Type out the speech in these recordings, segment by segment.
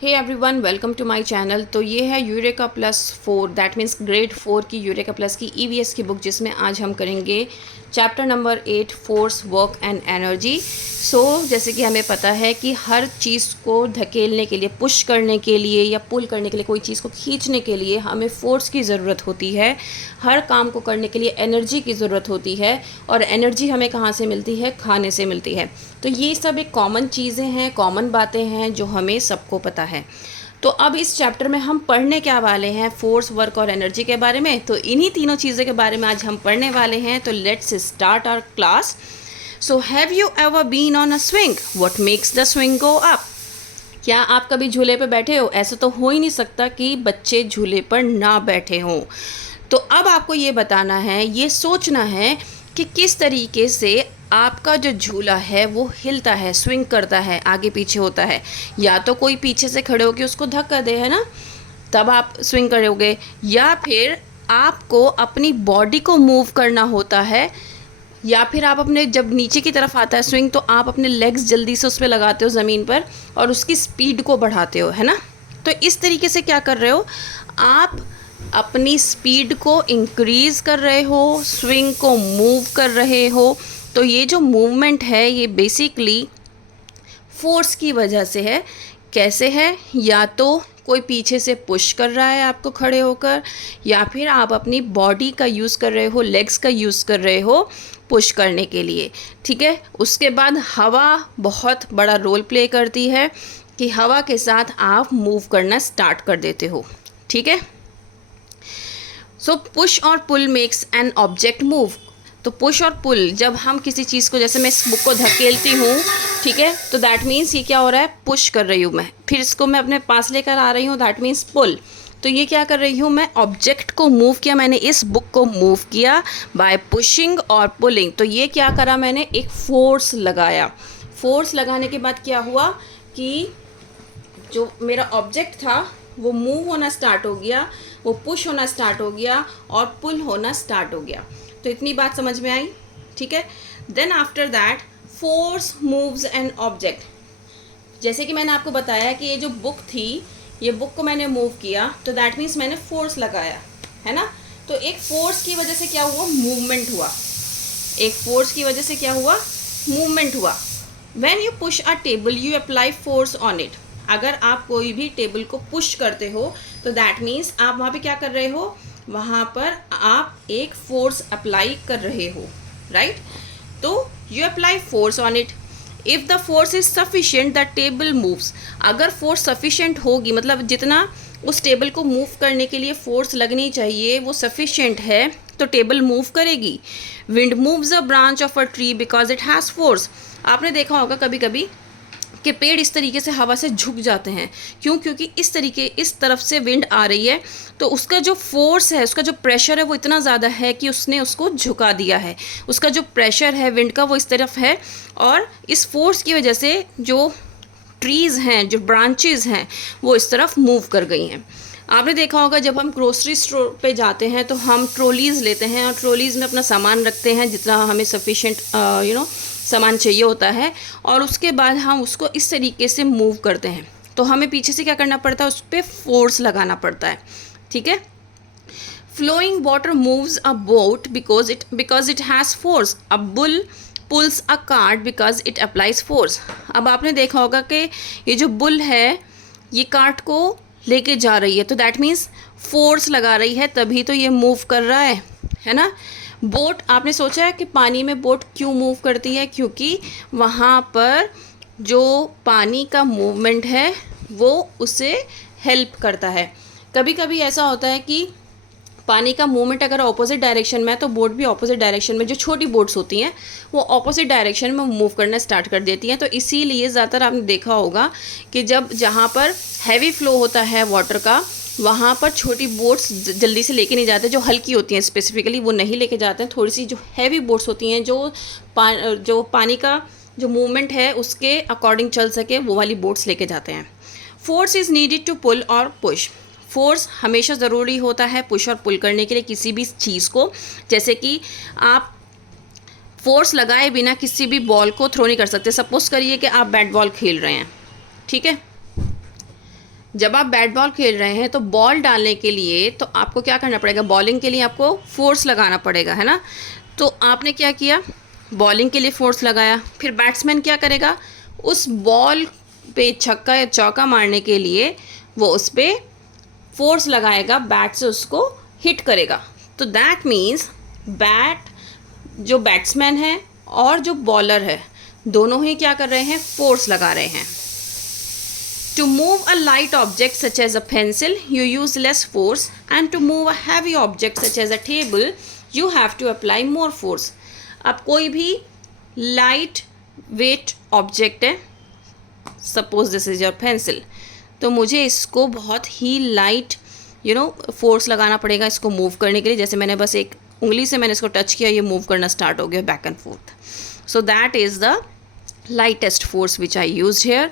Hey everyone, welcome to my channel. तो ये है Eureka plus 4, that means grade 4 की यूरेका प्लस की ईवीएस की बुक, जिसमें आज हम करेंगे chapter number 8, force, work and energy. So जैसे कि हमें पता है कि हर चीज़ को धकेलने के लिए, पुश करने के लिए या पुल करने के लिए, कोई चीज़ को खींचने के लिए हमें फोर्स की ज़रूरत होती है। हर काम को करने के लिए एनर्जी की ज़रूरत होती है, और एनर्जी हमें कहाँ से मिलती है? खाने से मिलती है। तो ये सब एक कॉमन चीज़ें हैं, कॉमन बातें हैं जो हमें सबको पता है। तो अब इस चैप्टर में हम पढ़ने क्या वाले हैं? फोर्स, वर्क और एनर्जी के बारे में। तो इन्हीं तीनों चीज़ों के बारे में आज हम पढ़ने वाले हैं। तो let's start our class. So have you ever been on a swing? What makes the swing go up? क्या आप कभी झूले पर बैठे हो? ऐसा तो हो ही नहीं सकता कि बच्चे झूले पर ना बैठे हों। तो अब आपको ये बताना है, ये सोचना है कि किस तरीके से आपका जो झूला है वो हिलता है, स्विंग करता है, आगे पीछे होता है। या तो कोई पीछे से खड़े होकर उसको धक्का दे, है ना, तब आप स्विंग करोगे, या फिर आपको अपनी बॉडी को मूव करना होता है, या फिर आप अपने, जब नीचे की तरफ आता है स्विंग, तो आप अपने लेग्स जल्दी से उस पर लगाते हो ज़मीन पर और उसकी स्पीड को बढ़ाते हो, है ना। तो इस तरीके से क्या कर रहे हो आप? अपनी स्पीड को इंक्रीज़ कर रहे हो, स्विंग को मूव कर रहे हो। तो ये जो मूवमेंट है ये बेसिकली फोर्स की वजह से है। कैसे है? या तो कोई पीछे से पुश कर रहा है आपको खड़े होकर, या फिर आप अपनी बॉडी का यूज़ कर रहे हो, लेग्स का यूज़ कर रहे हो पुश करने के लिए। ठीक है। उसके बाद हवा बहुत बड़ा रोल प्ले करती है कि हवा के साथ आप मूव करना स्टार्ट कर देते हो। ठीक है। सो पुश और पुल मेक्स एन ऑब्जेक्ट मूव। तो पुश और पुल, जब हम किसी चीज़ को, जैसे मैं इस बुक को धकेलती हूँ, ठीक है, तो दैट मीन्स ये क्या हो रहा है? पुश कर रही हूँ मैं। फिर इसको मैं अपने पास लेकर आ रही हूँ, दैट मीन्स पुल। तो ये क्या कर रही हूँ? मैं ऑब्जेक्ट को मूव किया, मैंने इस बुक को मूव किया बाय पुशिंग और पुलिंग। तो ये क्या करा? मैंने एक फोर्स लगाया। फोर्स लगाने के बाद क्या हुआ कि जो मेरा ऑब्जेक्ट था वो मूव होना स्टार्ट हो गया, वो पुश होना स्टार्ट हो गया और पुल होना स्टार्ट हो गया। तो इतनी बात समझ में आई? ठीक है। Then after that force moves an object. जैसे कि मैंने आपको बताया कि ये जो बुक थी, ये बुक को मैंने मूव किया, तो दैट मीन्स मैंने फोर्स लगाया, है ना। तो एक फोर्स की वजह से क्या हुआ? मूवमेंट हुआ। एक फोर्स की वजह से क्या हुआ? मूवमेंट हुआ। When you push a table you apply force on it. अगर आप कोई भी टेबल को पुश करते हो तो दैट मीन्स आप वहाँ पे क्या कर रहे हो? वहाँ पर आप एक फोर्स अप्लाई कर रहे हो, राइट। तो you apply force on it. If the force is sufficient the table moves. अगर फोर्स सफिशिएंट होगी, मतलब जितना उस टेबल को मूव करने के लिए फोर्स लगनी चाहिए वो सफिशिएंट है, तो टेबल मूव करेगी। Wind moves a branch of a tree because it has force. आपने देखा होगा कभी कभी कि पेड़ इस तरीके से हवा से झुक जाते हैं। क्यों? क्योंकि इस तरफ से विंड आ रही है, तो उसका जो फोर्स है, उसका जो प्रेशर है वो इतना ज़्यादा है कि उसने उसको झुका दिया है। उसका जो प्रेशर है विंड का वो इस तरफ है, और इस फोर्स की वजह से जो ट्रीज़ हैं, जो ब्रांचेज़ हैं, वो इस तरफ मूव कर गई हैं। आपने देखा होगा जब हम ग्रोसरी स्टोर पे जाते हैं तो हम ट्रॉलीज़ लेते हैं और ट्रॉलीज़ में अपना सामान रखते हैं, जितना हमें सफिशेंट सामान चाहिए होता है, और उसके बाद हम उसको इस तरीके से मूव करते हैं। तो हमें पीछे से क्या करना पड़ता है? उस पर फोर्स लगाना पड़ता है। ठीक है। Flowing water moves a boat because it has force. A bull pulls a cart because it applies force. अब आपने देखा होगा कि ये जो बुल है ये कार्ट को लेके जा रही है, तो दैट मीन्स फोर्स लगा रही है, तभी तो ये मूव कर रहा है ना। बोट, आपने सोचा है कि पानी में बोट क्यों मूव करती है? क्योंकि वहाँ पर जो पानी का मूवमेंट है वो उसे हेल्प करता है। कभी कभी ऐसा होता है कि पानी का मूवमेंट अगर ऑपोजिट डायरेक्शन में है तो बोट भी ऑपोजिट डायरेक्शन में, जो छोटी बोट्स होती हैं वो ऑपोजिट डायरेक्शन में मूव करना स्टार्ट कर देती हैं। तो इसीलिए ज़्यादातर आपने देखा होगा कि जहाँ पर हैवी फ्लो होता है वाटर का, वहाँ पर छोटी बोट्स जल्दी से लेके नहीं जाते। जो हल्की होती हैं स्पेसिफिकली वो नहीं लेके जाते हैं। थोड़ी सी जो हैवी बोट्स होती हैं, जो पानी का जो मूवमेंट है उसके अकॉर्डिंग चल सके, वो वाली बोट्स लेके जाते हैं। Force is needed to pull और पुश। फोर्स हमेशा ज़रूरी होता है पुश और पुल करने के लिए किसी भी चीज़ को। जैसे कि आप फोर्स लगाए बिना किसी भी बॉल को थ्रो नहीं कर सकते। सपोज करिए कि आप बैट बॉल खेल रहे हैं, ठीक है। जब आप बैट बॉल खेल रहे हैं तो बॉल डालने के लिए तो आपको क्या करना पड़ेगा, बॉलिंग के लिए आपको फोर्स लगाना पड़ेगा, है ना। तो आपने क्या किया, बॉलिंग के लिए फोर्स लगाया, फिर बैट्समैन क्या करेगा, उस बॉल पे छक्का या चौका मारने के लिए वो उस पर फोर्स लगाएगा, बैट से उसको हिट करेगा। तो दैट मीन्स जो बैट्समैन है और जो बॉलर है दोनों ही क्या कर रहे हैं, फोर्स लगा रहे हैं। To move a light object such as a pencil, you use less force, and to move a heavy object such as a table, you have to apply more force. अब कोई भी लाइट वेट ऑब्जेक्ट है, suppose this is your pencil, तो मुझे इसको बहुत ही light force लगाना पड़ेगा इसको मूव करने के लिए। जैसे मैंने बस एक उंगली से मैंने इसको टच किया, ये मूव करना स्टार्ट हो गया back and fourth. So that is the lightest force which I use hair.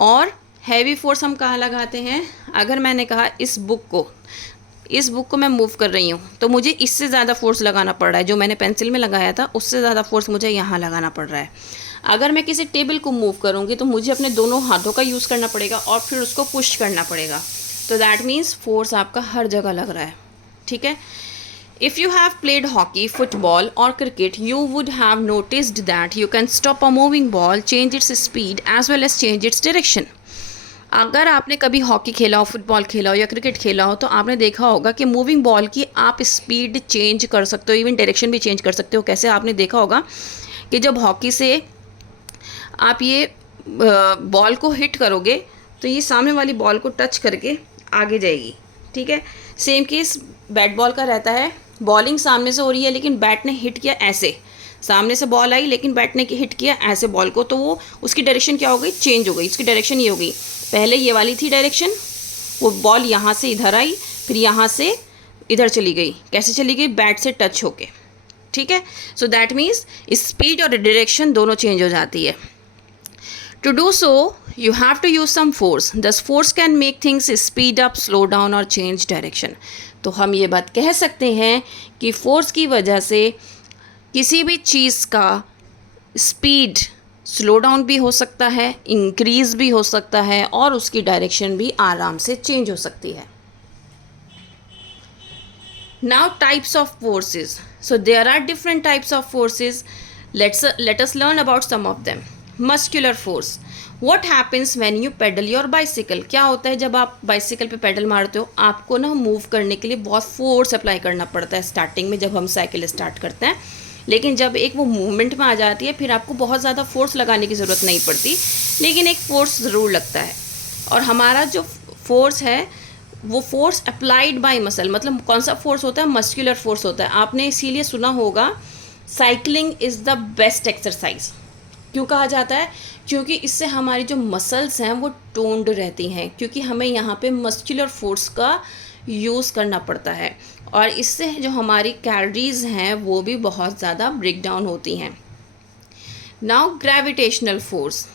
और हैवी फोर्स हम कहाँ लगाते हैं, अगर मैंने कहा इस बुक को मैं मूव कर रही हूँ तो मुझे इससे ज़्यादा फोर्स लगाना पड़ रहा है, जो मैंने पेंसिल में लगाया था उससे ज़्यादा फोर्स मुझे यहाँ लगाना पड़ रहा है। अगर मैं किसी टेबल को मूव करूँगी तो मुझे अपने दोनों हाथों का यूज़ करना पड़ेगा और फिर उसको पुश करना पड़ेगा। तो दैट मीन्स फोर्स आपका हर जगह लग रहा है, ठीक है। If you have played hockey, football or cricket, you would have noticed that you can stop a moving ball, change its speed as well as change its direction. अगर आपने कभी हॉकी खेला हो, फुटबॉल खेला हो या क्रिकेट खेला हो तो आपने देखा होगा कि मूविंग बॉल की आप स्पीड चेंज कर सकते हो, इवन डायरेक्शन भी चेंज कर सकते हो। कैसे, आपने देखा होगा कि जब हॉकी से आप ये बॉल को हिट करोगे तो ये सामने वाली बॉल को टच करके आगे जाएगी, ठीक है। सेम केस बैट बॉल का रहता है, बॉलिंग सामने से हो रही है लेकिन बैट ने हिट किया ऐसे, सामने से बॉल आई लेकिन बैट ने हिट किया ऐसे बॉल को, तो वो उसकी डायरेक्शन क्या हो गई, चेंज हो गई। उसकी डायरेक्शन ये हो गई, पहले ये वाली थी डायरेक्शन, वो बॉल यहाँ से इधर आई, फिर यहाँ से इधर चली गई। कैसे चली गई, बैट से टच होके, ठीक है। सो दैट मीन्स स्पीड और डायरेक्शन दोनों चेंज हो जाती है। To do so, you have to use some force. Thus, force can make things speed up, slow down or change direction. तो हम ये बात कह सकते हैं कि फोर्स की वजह से किसी भी चीज़ का स्पीड स्लो डाउन भी हो सकता है, इंक्रीज़ भी हो सकता है और उसकी डायरेक्शन भी आराम से चेंज हो सकती है। Now types of forces. So there are different types of forces. Let us learn about some of them. Muscular force, what happens when you pedal your bicycle. क्या होता है जब आप बाइसिकल पे पेडल मारते हो, आपको ना मूव करने के लिए बहुत फोर्स अप्लाई करना पड़ता है स्टार्टिंग में जब हम साइकिल स्टार्ट करते हैं, लेकिन जब एक वो मूवमेंट में आ जाती है फिर आपको बहुत ज़्यादा फोर्स लगाने की ज़रूरत नहीं पड़ती, लेकिन एक फ़ोर्स ज़रूर लगता है। और हमारा जो फोर्स है वो फोर्स अप्लाइड बाय मसल, मतलब कौन सा फोर्स होता है, मस्कुलर फोर्स होता है। आपने इसीलिए सुना होगा cycling is the best exercise. क्यों कहा जाता है, क्योंकि इससे हमारी जो मसल्स हैं वो टोन्ड रहती हैं, क्योंकि हमें यहाँ पे मस्कुलर फोर्स का यूज़ करना पड़ता है और इससे जो हमारी कैलोरीज हैं वो भी बहुत ज़्यादा ब्रेक डाउन होती हैं। नाउ ग्रेविटेशनल फोर्स,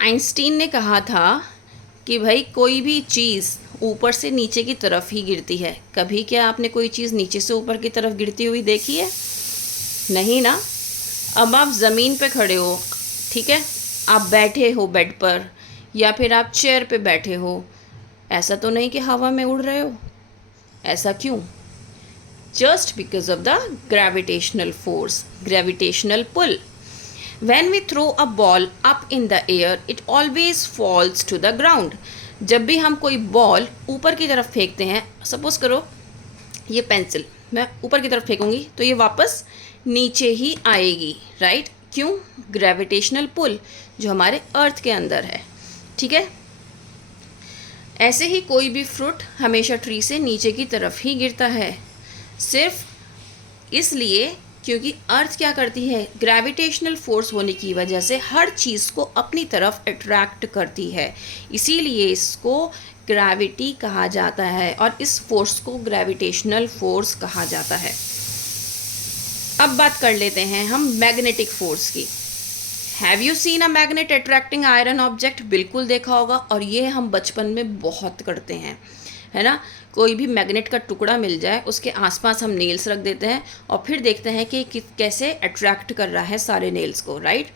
आइंस्टीन ने कहा था कि भाई कोई भी चीज़ ऊपर से नीचे की तरफ ही गिरती है। कभी क्या आपने कोई चीज़ नीचे से ऊपर की तरफ गिरती हुई देखी है? नहीं ना। अब आप ज़मीन पे खड़े हो, ठीक है, आप बैठे हो बेड पर या फिर आप चेयर पे बैठे हो, ऐसा तो नहीं कि हवा में उड़ रहे हो। ऐसा क्यों? Just because of the gravitational force, gravitational pull. When we throw a ball up in the air it always falls to the ground. जब भी हम कोई बॉल ऊपर की तरफ फेंकते हैं, सपोज करो ये पेंसिल मैं ऊपर की तरफ फेंकूंगी तो ये वापस नीचे ही आएगी, राइट? क्यों? ग्रेविटेशनल पुल जो हमारे अर्थ के अंदर है, ठीक है। ऐसे ही कोई भी फ्रूट हमेशा ट्री से नीचे की तरफ ही गिरता है, सिर्फ इसलिए क्योंकि अर्थ क्या करती है, ग्रेविटेशनल फोर्स होने की वजह से हर चीज़ को अपनी तरफ अट्रैक्ट करती है, इसीलिए इसको ग्रेविटी कहा जाता है और इस फोर्स को ग्रेविटेशनल फोर्स कहा जाता है। अब बात कर लेते हैं हम मैग्नेटिक फोर्स की। Have you seen a magnet attracting iron object? बिल्कुल देखा होगा, और ये हम बचपन में बहुत करते हैं, है ना। कोई भी मैग्नेट का टुकड़ा मिल जाए उसके आसपास हम नेल्स रख देते हैं और फिर देखते हैं कि कैसे अट्रैक्ट कर रहा है सारे नेल्स को, राइट।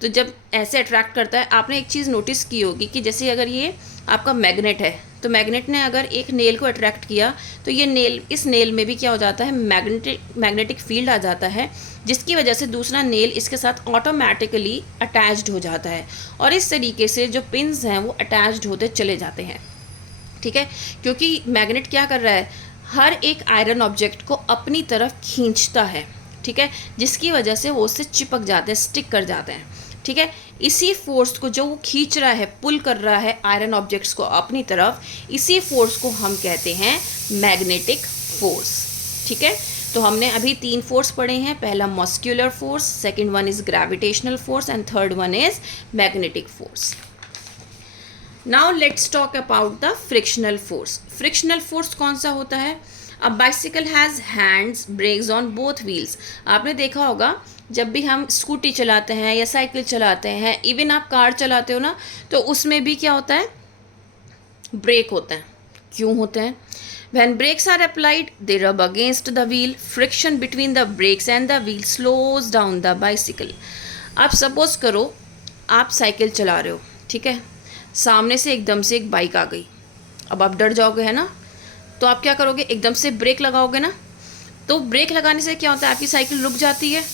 तो जब ऐसे अट्रैक्ट करता है, आपने एक चीज़ नोटिस की होगी कि जैसे अगर ये आपका मैग्नेट है, तो मैग्नेट ने अगर एक नेल को अट्रैक्ट किया तो ये नेल, इस नेल में भी क्या हो जाता है, मैग्नेटिक फील्ड आ जाता है, जिसकी वजह से दूसरा नेल इसके साथ ऑटोमेटिकली अटैच्ड हो जाता है, और इस तरीके से जो पिन्स हैं वो अटैच्ड होते चले जाते हैं। ठीक है, क्योंकि मैग्नेट क्या कर रहा है, हर एक आयरन ऑब्जेक्ट को अपनी तरफ खींचता है। ठीक है, जिसकी वजह से वो उससे चिपक जाते हैं, स्टिक कर जाते हैं। ठीक है, इसी फोर्स को जो वो खींच रहा है, पुल कर रहा है आयरन ऑब्जेक्ट्स को अपनी तरफ, इसी फोर्स को हम कहते हैं मैग्नेटिक फोर्स। ठीक है, तो हमने अभी 3 फोर्स पढ़े हैं। पहला muscular force, second one is gravitational force and third one is magnetic force. Now let's talk about the frictional force. Frictional force कौन सा होता है? A bicycle has hands, breaks on both wheels. आपने देखा होगा जब भी हम स्कूटी चलाते हैं या साइकिल चलाते हैं, इवन आप कार चलाते हो ना, तो उसमें भी क्या होता है, ब्रेक होते हैं। क्यों होते हैं? When brakes are applied, they rub against the wheel. Friction between the brakes and the wheel slows down the bicycle. आप सपोज करो आप साइकिल चला रहे हो, ठीक है, सामने से एकदम से एक बाइक आ गई, अब आप डर जाओगे, है ना, तो आप क्या करोगे, एकदम से ब्रेक लगाओगे ना, तो ब्रेक लगाने से क्या होता है, आपकी साइकिल रुक जाती है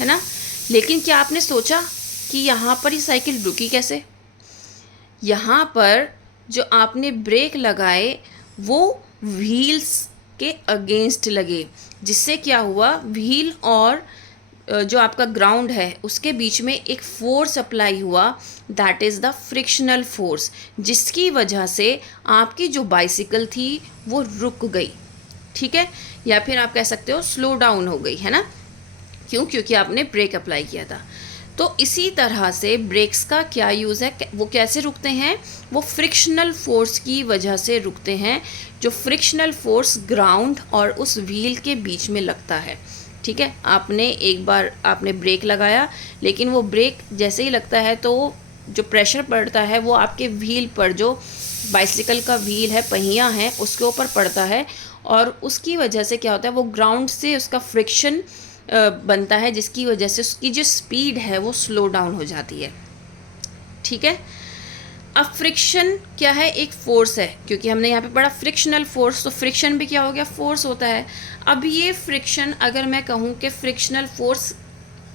ना। लेकिन क्या आपने सोचा कि यहाँ पर ही साइकिल रुकी कैसे? यहाँ पर जो आपने ब्रेक लगाए वो व्हील्स के अगेंस्ट लगे, जिससे क्या हुआ, व्हील और जो आपका ग्राउंड है उसके बीच में एक फोर्स अप्लाई हुआ, that is the frictional force, जिसकी वजह से आपकी जो बाइसिकल थी वो रुक गई। ठीक है, या फिर आप कह सकते हो स्लो डाउन हो गई, है ना। क्यों? क्योंकि आपने ब्रेक अप्लाई किया था। तो इसी तरह से ब्रेक्स का क्या यूज़ है, वो कैसे रुकते हैं, वो फ्रिक्शनल फोर्स की वजह से रुकते हैं, जो फ्रिक्शनल फोर्स ग्राउंड और उस व्हील के बीच में लगता है। ठीक है, आपने एक बार आपने ब्रेक लगाया, लेकिन वो ब्रेक जैसे ही लगता है तो जो प्रेशर पड़ता है वो आपके व्हील पर, जो बाइसिकल का व्हील है, पहिया है, उसके ऊपर पड़ता है, और उसकी वजह से क्या होता है, वो ग्राउंड से उसका फ्रिक्शन बनता है, जिसकी वजह से उसकी जो स्पीड है वो स्लो डाउन हो जाती है। ठीक है, अब फ्रिक्शन क्या है, एक फोर्स है, क्योंकि हमने यहाँ पे पढ़ा फ्रिक्शनल फोर्स, तो फ्रिक्शन भी क्या हो गया, फोर्स होता है। अब ये फ्रिक्शन, अगर मैं कहूँ कि फ्रिक्शनल फोर्स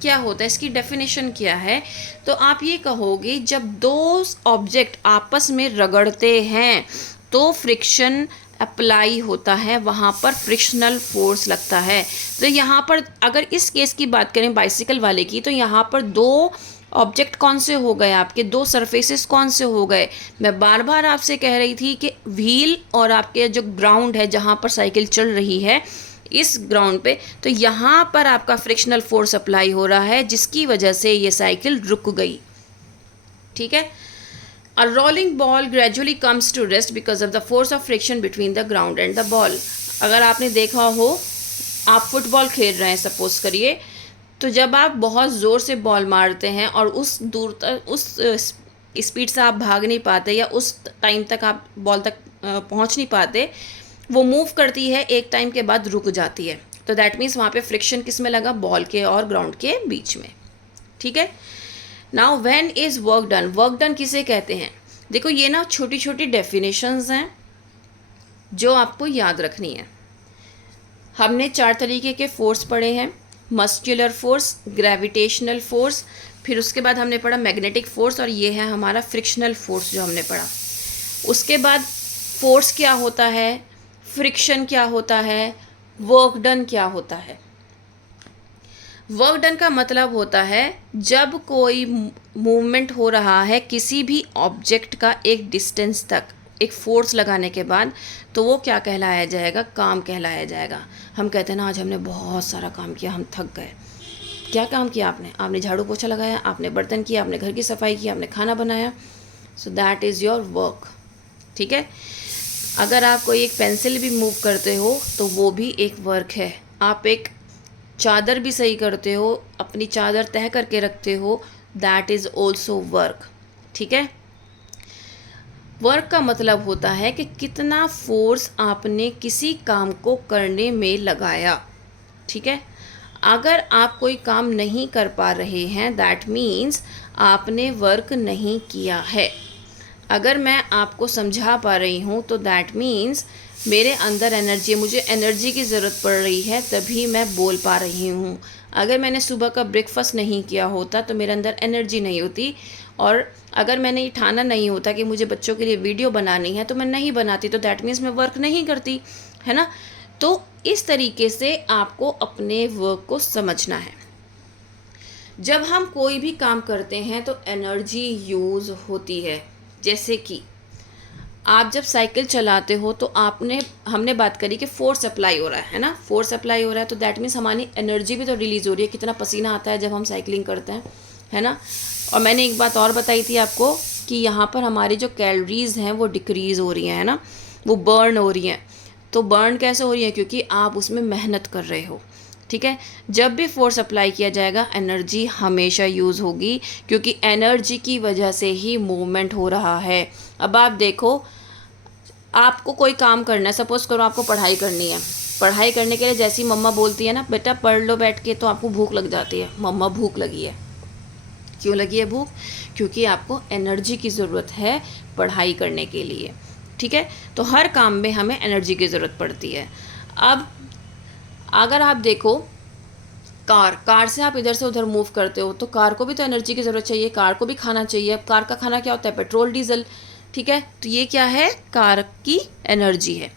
क्या होता है, इसकी डेफिनेशन क्या है, तो आप ये कहोगे जब दो ऑब्जेक्ट आपस में रगड़ते हैं तो फ्रिक्शन अप्लाई होता है, वहाँ पर फ्रिक्शनल फोर्स लगता है। तो यहाँ पर अगर इस केस की बात करें बाइसिकल वाले की, तो यहाँ पर दो ऑब्जेक्ट कौन से हो गए, आपके दो सरफेसेस कौन से हो गए। मैं बार बार आपसे कह रही थी कि व्हील और आपके जो ग्राउंड है जहाँ पर साइकिल चल रही है, इस ग्राउंड पे, तो यहाँ पर आपका फ्रिक्शनल फोर्स अप्लाई हो रहा है, जिसकी वजह से ये साइकिल रुक गई। ठीक है, A rolling ball gradually comes to rest because of the force of friction between the ground and the ball. अगर आपने देखा हो, आप फुटबॉल खेल रहे हैं सपोज करिए, तो जब आप बहुत ज़ोर से बॉल मारते हैं और उस दूर तक, उस स्पीड से आप भाग नहीं पाते, या उस टाइम तक आप बॉल तक पहुंच नहीं पाते, वो मूव करती है, एक टाइम के बाद रुक जाती है, तो दैट मीन्स वहाँ पे फ्रिक्शन किस में लगा, बॉल के और ग्राउंड के बीच में। ठीक है, now when is work done, work done किसे कहते हैं? देखो ये ना छोटी छोटी डेफिनेशंस हैं जो आपको याद रखनी है। हमने 4 तरीके के फोर्स पढ़े हैं, मस्कुलर फोर्स, ग्रेविटेशनल फोर्स, फिर उसके बाद हमने पढ़ा मैग्नेटिक फोर्स, और ये है हमारा फ्रिक्शनल फोर्स जो हमने पढ़ा। उसके बाद फोर्स क्या होता है, फ्रिक्शन क्या होता है, वर्क डन क्या होता है। वर्क डन का मतलब होता है जब कोई मूवमेंट हो रहा है किसी भी ऑब्जेक्ट का एक डिस्टेंस तक, एक फोर्स लगाने के बाद, तो वो क्या कहलाया जाएगा, काम कहलाया जाएगा। हम कहते हैं ना आज हमने बहुत सारा काम किया, हम थक गए। क्या काम किया आपने? आपने झाड़ू पोछा लगाया, आपने बर्तन किया, आपने घर की सफाई की, आपने खाना बनाया, so that is your work. ठीक है, अगर आप कोई एक पेंसिल भी मूव करते हो तो वो भी एक वर्क है। आप एक चादर भी सही करते हो, अपनी चादर तह करके रखते हो, दैट इज़ ऑल्सो वर्क। ठीक है, वर्क का मतलब होता है कि कितना फोर्स आपने किसी काम को करने में लगाया। ठीक है, अगर आप कोई काम नहीं कर पा रहे हैं, दैट मीन्स आपने वर्क नहीं किया है। अगर मैं आपको समझा पा रही हूँ तो दैट मीन्स मेरे अंदर एनर्जी है, मुझे एनर्जी की ज़रूरत पड़ रही है, तभी मैं बोल पा रही हूँ। अगर मैंने सुबह का ब्रेकफास्ट नहीं किया होता तो मेरे अंदर एनर्जी नहीं होती, और अगर मैंने ये ठाना नहीं होता कि मुझे बच्चों के लिए वीडियो बनानी है तो मैं नहीं बनाती, तो दैट मीन्स मैं वर्क नहीं करती, है ना। तो इस तरीके से आपको अपने वर्क को समझना है। जब हम कोई भी काम करते हैं तो एनर्जी यूज़ होती है। जैसे कि आप जब साइकिल चलाते हो तो हमने बात करी कि फोर्स अप्लाई हो रहा है ना, फोर्स अप्लाई हो रहा है, तो दैट मीन्स हमारी एनर्जी भी तो रिलीज़ हो रही है। कितना पसीना आता है जब हम साइकिलिंग करते हैं, है ना। और मैंने एक बात और बताई थी आपको कि यहाँ पर हमारी जो कैलोरीज़ हैं वो डिक्रीज़ हो रही हैं, है ना, वो बर्न हो रही हैं। तो बर्न कैसे हो रही है? क्योंकि आप उसमें मेहनत कर रहे हो, ठीक है। जब भी फोर्स अप्लाई किया जाएगा एनर्जी हमेशा यूज़ होगी, क्योंकि एनर्जी की वजह से ही मूवमेंट हो रहा है। अब आप देखो, आपको कोई काम करना है, सपोज़ करो आपको पढ़ाई करनी है, पढ़ाई करने के लिए जैसी मम्मा बोलती है ना, बेटा पढ़ लो बैठ के, तो आपको भूख लग जाती है, मम्मा भूख लगी है। क्यों लगी है भूख? क्योंकि आपको एनर्जी की ज़रूरत है पढ़ाई करने के लिए, ठीक है। तो हर काम में हमें एनर्जी की ज़रूरत पड़ती है। अब अगर आप देखो, कार से आप इधर से उधर मूव करते हो तो कार को भी तो एनर्जी की ज़रूरत चाहिए, कार को भी खाना चाहिए। अब कार का खाना क्या होता है? पेट्रोल, डीजल, ठीक है। तो ये क्या है? कार की एनर्जी है।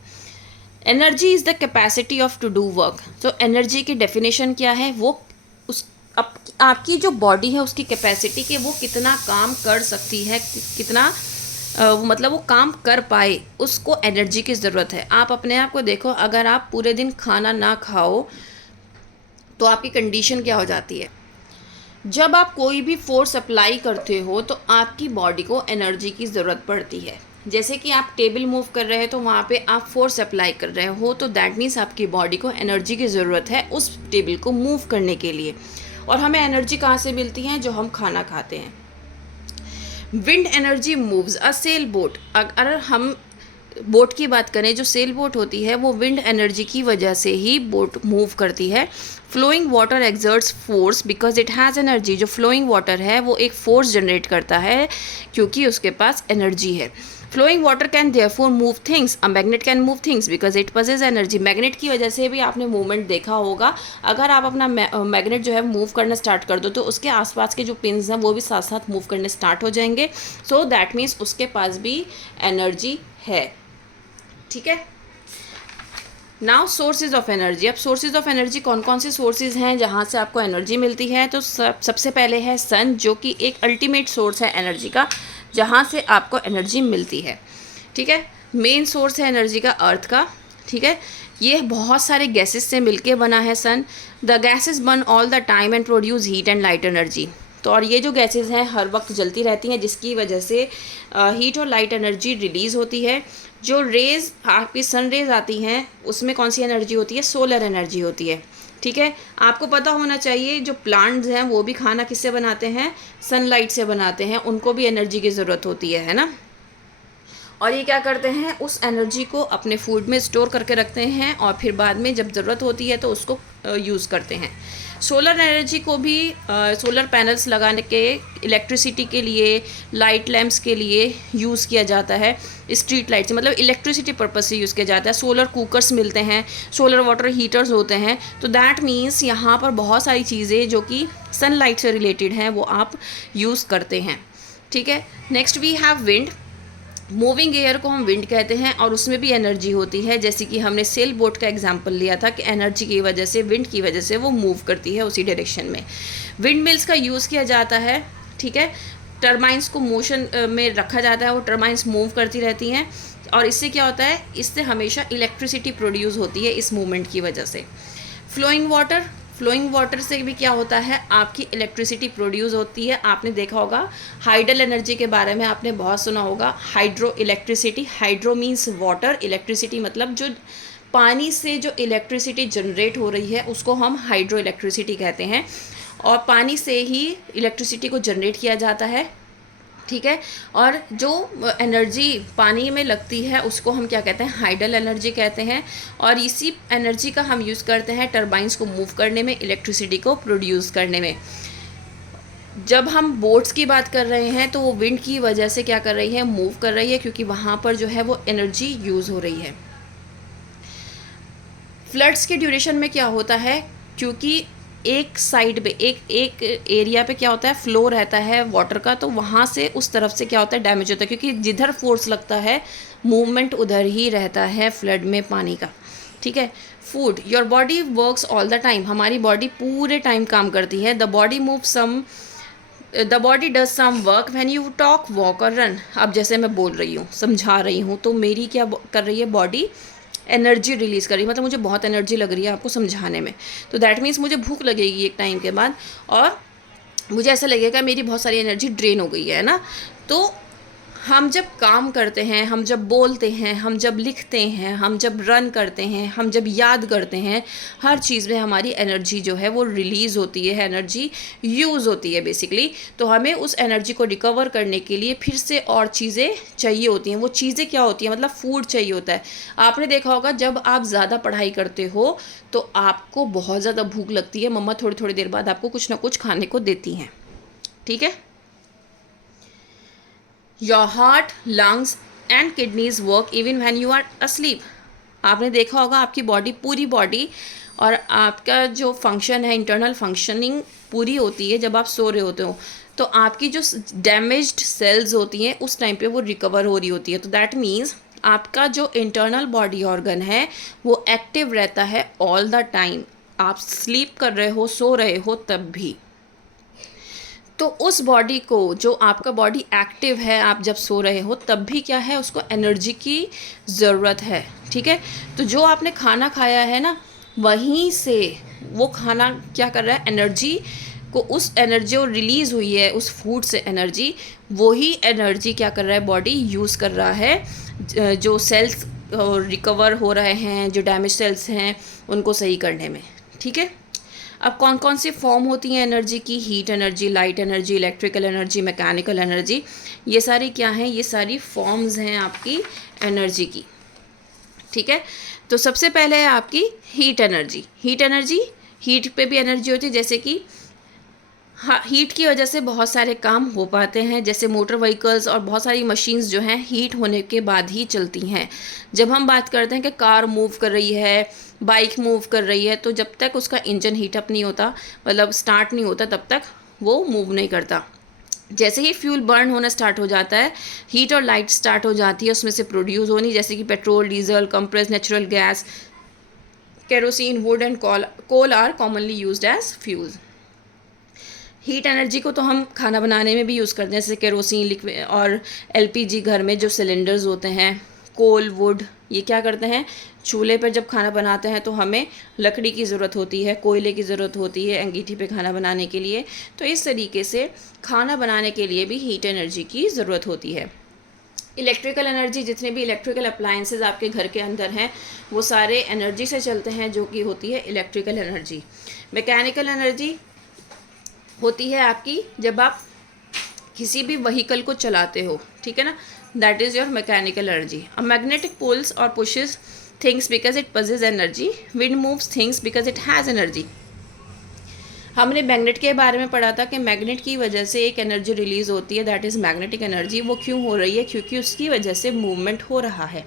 Energy is the capacity of to do work. तो एनर्जी की डेफिनेशन क्या है? वो आपकी जो बॉडी है उसकी कैपेसिटी कि वो कितना काम कर सकती है, कितना मतलब वो काम कर पाए, उसको एनर्जी की ज़रूरत है। आप अपने आप को देखो, अगर आप पूरे दिन खाना ना खाओ तो आपकी कंडीशन क्या हो जाती है? जब आप कोई भी फोर्स अप्लाई करते हो तो आपकी बॉडी को एनर्जी की ज़रूरत पड़ती है। जैसे कि आप टेबल मूव कर रहे हैं तो वहाँ पे आप फोर्स अप्लाई कर रहे हो, तो दैट मीन्स आपकी बॉडी को एनर्जी की ज़रूरत है उस टेबल को मूव करने के लिए। और हमें एनर्जी कहाँ से मिलती है? जो हम खाना खाते हैं। विंड एनर्जी मूव्स अ सेल बोट। अगर हम बोट की बात करें, जो सेल बोट होती है वो विंड एनर्जी की वजह से ही बोट मूव करती है। Flowing water exerts force because it has energy. जो फ्लोइंग वाटर है वो एक फोर्स जनरेट करता है क्योंकि उसके पास एनर्जी है। Flowing water can therefore move things. A magnet can move things because it possesses energy. Magnet की वजह से भी आपने मूवमेंट देखा होगा। अगर आप अपना मैग्नेट जो है मूव करना स्टार्ट कर दो तो उसके आसपास के जो पिन्स हैं वो भी साथ साथ मूव करने स्टार्ट हो जाएंगे। सो दैट मीन्स उसके पास भी एनर्जी है, ठीक है। Now sources of energy. अब सोर्सेज ऑफ एनर्जी कौन कौन से सोर्सेज हैं जहाँ से आपको एनर्जी मिलती है? तो सबसे पहले है सन, जो कि एक अल्टीमेट सोर्स है एनर्जी का, जहाँ से आपको एनर्जी मिलती है, ठीक है। मेन सोर्स है एनर्जी का अर्थ का, ठीक है। ये बहुत सारे गैसेस से मिलके बना है sun. The gases burn all the time and produce heat and light energy. तो और ये जो गैसेस हैं हर वक्त जलती रहती हैं, जिसकी वजह से हीट और लाइट एनर्जी रिलीज़ होती है। जो रेज़ आपकी सन रेज़ आती हैं उसमें कौन सी एनर्जी होती है? सोलर एनर्जी होती है, ठीक है। आपको पता होना चाहिए जो प्लांट्स हैं वो भी खाना किससे बनाते हैं? सनलाइट से बनाते हैं, उनको भी एनर्जी की ज़रूरत होती है ना। और ये क्या करते हैं? उस एनर्जी को अपने फूड में स्टोर करके रखते हैं और फिर बाद में जब ज़रूरत होती है तो उसको यूज़ करते हैं। सोलर एनर्जी को भी सोलर पैनल्स लगाने के, इलेक्ट्रिसिटी के लिए, लाइट लैंप्स के लिए यूज़ किया जाता है। स्ट्रीट लाइट से मतलब इलेक्ट्रिसिटी पर्पज़ से यूज़ किया जाता है। सोलर कुकर्स मिलते हैं, सोलर वाटर हीटर्स होते हैं। तो दैट मीन्स यहाँ पर बहुत सारी चीज़ें जो कि सनलाइट से रिलेटेड हैं वो आप यूज़ करते हैं, ठीक है। Next we have wind. Moving air को हम विंड कहते हैं और उसमें भी एनर्जी होती है। जैसे कि हमने सेल बोट का एग्जांपल लिया था कि एनर्जी की वजह से, विंड की वजह से वो मूव करती है उसी डायरेक्शन में। विंड मिल्स का यूज़ किया जाता है, ठीक है। टरबाइंस को मोशन में रखा जाता है, वो टरबाइंस मूव करती रहती हैं और इससे क्या होता है? इससे हमेशा इलेक्ट्रिसिटी प्रोड्यूस होती है इस मूवमेंट की वजह से। फ्लोइंग वाटर से भी क्या होता है? आपकी इलेक्ट्रिसिटी प्रोड्यूस होती है। आपने देखा होगा हाइडल एनर्जी के बारे में, आपने बहुत सुना होगा। Hydro electricity, hydro means water, electricity मतलब जो पानी से जो इलेक्ट्रिसिटी जनरेट हो रही है उसको हम हाइड्रो इलेक्ट्रिसिटी कहते हैं। और पानी से ही इलेक्ट्रिसिटी को जनरेट किया जाता है। ठीक है। और जो एनर्जी पानी में लगती है उसको हम क्या कहते हैं, हाइडल एनर्जी कहते हैं। और इसी एनर्जी का हम यूज़ करते हैं टरबाइंस को मूव करने में, इलेक्ट्रिसिटी को प्रोड्यूस करने में। जब हम बोट्स की बात कर रहे हैं तो वो विंड की वजह से क्या कर रही है, मूव कर रही है, क्योंकि वहाँ पर जो है वो एनर्जी यूज़ हो रही है। फ्लड्स के ड्यूरेशन में क्या होता है, क्योंकि एक साइड पे एक एरिया पे क्या होता है, फ्लो रहता है वाटर का, तो वहाँ से उस तरफ से क्या होता है, डैमेज होता है, क्योंकि जिधर फोर्स लगता है मूवमेंट उधर ही रहता है फ्लड में पानी का। ठीक है। Food, your body works all the time, हमारी बॉडी पूरे टाइम काम करती है। The body does some work when you talk, walk और रन। अब जैसे मैं बोल रही हूँ, समझा रही हूँ, तो मेरी क्या कर रही है, बॉडी एनर्जी रिलीज़ कर रही है, मतलब मुझे बहुत एनर्जी लग रही है आपको समझाने में। तो दैट मीन्स मुझे भूख लगेगी एक टाइम के बाद, और मुझे ऐसा लगेगा मेरी बहुत सारी एनर्जी ड्रेन हो गई है ना। तो हम जब काम करते हैं, हम जब बोलते हैं, हम जब लिखते हैं, हम जब रन करते हैं, हम जब याद करते हैं, हर चीज़ में हमारी एनर्जी जो है वो रिलीज़ होती है, एनर्जी यूज़ होती है बेसिकली। तो हमें उस एनर्जी को रिकवर करने के लिए फिर से और चीज़ें चाहिए होती हैं। वो चीज़ें क्या होती हैं, मतलब फूड चाहिए होता है। आपने देखा होगा जब आप ज़्यादा पढ़ाई करते हो तो आपको बहुत ज़्यादा भूख लगती है, मम्मा थोड़ी थोड़ी देर बाद आपको कुछ ना कुछ खाने को देती हैं। ठीक है। Your heart, lungs and kidneys work even when you are asleep. आपने देखा होगा आपकी बॉडी, पूरी बॉडी और आपका जो फंक्शन है, इंटरनल फंक्शनिंग पूरी होती है जब आप सो रहे होते हो। तो आपकी जो डैमेज्ड सेल्स होती हैं उस टाइम पे वो रिकवर हो रही होती है। तो दैट मीन्स आपका जो इंटरनल बॉडी ऑर्गन है वो एक्टिव रहता है ऑल द टाइम। आप स्लीप कर रहे हो, सो रहे हो, तब भी। तो उस बॉडी को, जो आपका बॉडी एक्टिव है, आप जब सो रहे हो तब भी क्या है, उसको एनर्जी की ज़रूरत है। ठीक है। तो जो आपने खाना खाया है ना, वहीं से वो खाना क्या कर रहा है, एनर्जी को, उस एनर्जी और रिलीज़ हुई है उस फूड से एनर्जी, वही एनर्जी क्या कर रहा है, बॉडी यूज़ कर रहा है जो सेल्स रिकवर हो रहे हैं, जो डैमेज सेल्स हैं उनको सही करने में। ठीक है। अब कौन कौन सी फॉर्म होती हैं एनर्जी की, heat energy, light energy, electrical energy, mechanical energy, ये सारी क्या हैं, ये सारी फॉर्म्स हैं आपकी एनर्जी की। ठीक है। तो सबसे पहले है आपकी heat energy. Heat energy, heat पे भी एनर्जी होती है, जैसे कि हाँ, हीट की वजह से बहुत सारे काम हो पाते हैं, जैसे मोटर व्हीकल्स और बहुत सारी मशीन्स जो हैं हीट होने के बाद ही चलती हैं। जब हम बात करते हैं कि कार मूव कर रही है, बाइक मूव कर रही है, तो जब तक उसका इंजन हीटअप नहीं होता, मतलब स्टार्ट नहीं होता, तब तक वो मूव नहीं करता। जैसे ही फ्यूल बर्न होना स्टार्ट हो जाता है, हीट और लाइट स्टार्ट हो जाती है उसमें से प्रोड्यूस होनी, जैसे कि petrol, diesel, compressed natural gas, kerosene, wood and coal are commonly used as fuels. Heat energy को तो हम खाना बनाने में भी यूज़ करते हैं, जैसे केरोसिन, लिक्विड और एलपीजी, घर में जो सिलेंडर्स होते हैं, कोल, वुड, ये क्या करते हैं, चूल्हे पर जब खाना बनाते हैं तो हमें लकड़ी की ज़रूरत होती है, कोयले की ज़रूरत होती है अंगीठी पे खाना बनाने के लिए। तो इस तरीके से खाना बनाने के लिए भी हीट एनर्जी की ज़रूरत होती है। इलेक्ट्रिकल एनर्जी, जितने भी इलेक्ट्रिकल अप्लायंसेज आपके घर के अंदर हैं वो सारे एनर्जी से चलते हैं, जो कि होती है इलेक्ट्रिकल एनर्जी। मैकेनिकल एनर्जी होती है आपकी जब आप किसी भी व्हीकल को चलाते हो, ठीक है ना, that is your mechanical energy. A magnetic pulls और pushes things because it possesses energy, wind moves things because it has energy. हमने मैग्नेट के बारे में पढ़ा था कि मैग्नेट की वजह से एक एनर्जी रिलीज़ होती है, दैट इज़ मैग्नेटिक एनर्जी। वो क्यों हो रही है, क्योंकि उसकी वजह से मूवमेंट हो रहा है।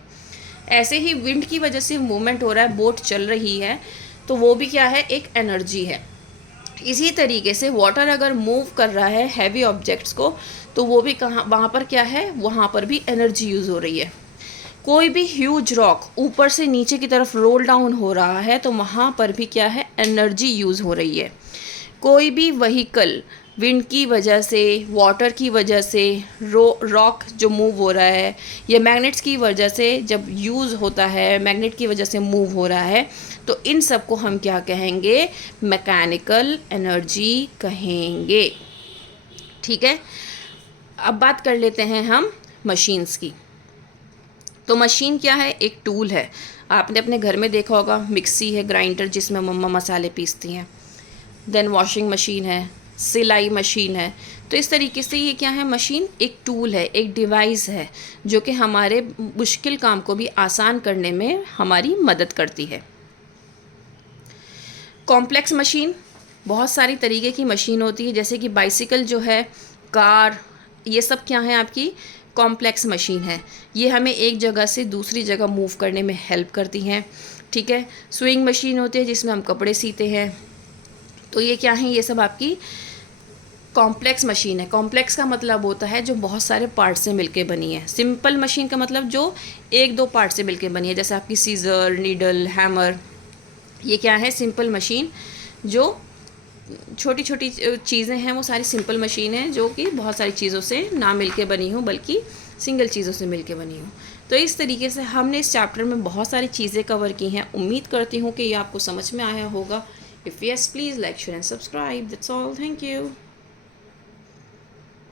ऐसे ही विंड की वजह से मूवमेंट हो रहा है, बोट चल रही है, तो वो भी क्या है, एक एनर्जी है। इसी तरीके से वाटर अगर मूव कर रहा है हैवी ऑब्जेक्ट्स को, तो वो भी कहाँ, वहाँ पर क्या है, वहाँ पर भी एनर्जी यूज़ हो रही है। कोई भी ह्यूज रॉक ऊपर से नीचे की तरफ रोल डाउन हो रहा है, तो वहाँ पर भी क्या है, एनर्जी यूज़ हो रही है। कोई भी व्हीकल विंड की वजह से, वाटर की वजह से, रॉक जो मूव हो रहा है, या मैग्नेट्स की वजह से जब यूज़ होता है, मैग्नेट की वजह से मूव हो रहा है, तो इन सब को हम क्या कहेंगे, मैकेनिकल एनर्जी कहेंगे। ठीक है। अब बात कर लेते हैं हम मशीन्स की। तो मशीन क्या है, एक टूल है। आपने अपने घर में देखा होगा, मिक्सी है, ग्राइंडर जिसमें मम्मा मसाले पीसती हैं, देन वॉशिंग मशीन है, सिलाई मशीन है, तो इस तरीके से ये क्या है, मशीन एक टूल है, एक डिवाइस है जो कि हमारे मुश्किल काम को भी आसान करने में हमारी मदद करती है। कॉम्प्लेक्स मशीन, बहुत सारी तरीके की मशीन होती है, जैसे कि बाइसिकल जो है, कार, ये सब क्या है आपकी कॉम्प्लेक्स मशीन है। ये हमें एक जगह से दूसरी जगह मूव करने में हेल्प करती हैं, ठीक है। स्विंग मशीन होती है जिसमें हम कपड़े सीते हैं। तो ये क्या है, ये सब आपकी कॉम्प्लेक्स मशीन है। कॉम्प्लेक्स का मतलब होता है जो बहुत सारे पार्ट से मिलके बनी है। सिंपल मशीन का मतलब जो एक दो पार्ट से मिलके बनी है, जैसे आपकी सीज़र, नीडल, हैमर। ये क्या है, सिंपल मशीन। जो छोटी छोटी चीज़ें हैं वो सारी सिंपल मशीन है, जो कि बहुत सारी चीज़ों से ना मिलके बनी हो बल्कि सिंगल चीज़ों से मिलके बनी हो। तो इस तरीके से हमने इस चैप्टर में बहुत सारी चीज़ें कवर की हैं। उम्मीद करती हूँ कि ये आपको समझ में आया होगा। If yes, please like, share and subscribe. That's all. Thank you.